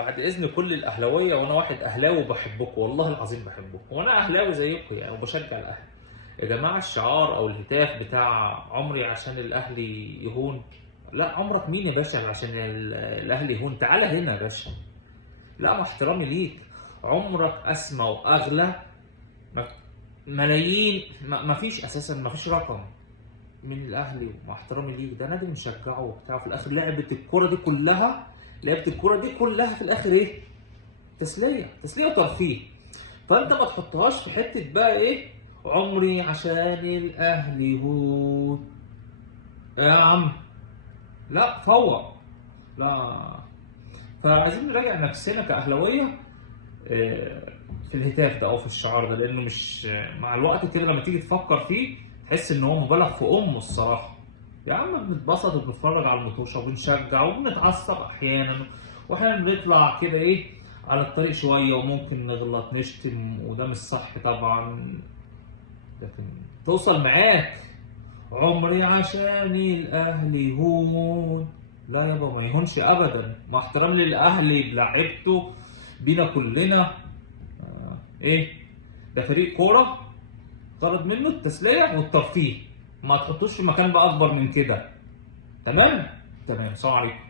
بعد اذن كل الاهلاويه، وانا واحد اهلاوي وبحبكم والله العظيم بحبكم، وانا اهلاوي زيكم يعني وبشجع الاهلي. يا جماعه الشعار او الهتاف بتاع عمري عشان الاهلي يهون، لا عمرك مين يا باشا عشان الاهلي يهون؟ تعالى هنا يا باشا. لا مع احترامي ليك، عمرك اسمى واغلى ملايين، ما فيش اساسا، ما فيش رقم من الاهلي. ومع احترامي ليك ده نادي بنشجعه وبتاع، في الاخر لعبه الكوره دي كلها، لعبه الكوره دي كلها في الاخر ايه؟ تسليه، تسليه وترفيه. فانت ما تحطهاش في حته بقى ايه عمري عشان الاهلي هو يا عم. لا فوق، لا. فعايزين نراجع نفسنا كاهلاويه في الهتاف ده او في الشعار ده، لانه مش مع الوقت كده لما تيجي تفكر فيه تحس ان هو مبالغ في امه الصراحه. يا عم بنتبسط وبنتفرج على المطوشه وبنشجع وبنتعصب احيانا، واحيانا بنطلع كده ايه على الطريق شويه وممكن نغلط نشتم، وده مش صح طبعا. لكن توصل معاك عمري عشان الاهلي هون، لا يابا ما يهونش ابدا. مع احترامي للاهلي بلعبته بينا كلنا، ايه ده فريق كوره غرض منه التسليه والترفيه، ما تحطوش في مكان بقى اكبر من كده. تمام تمام، سلام عليكم.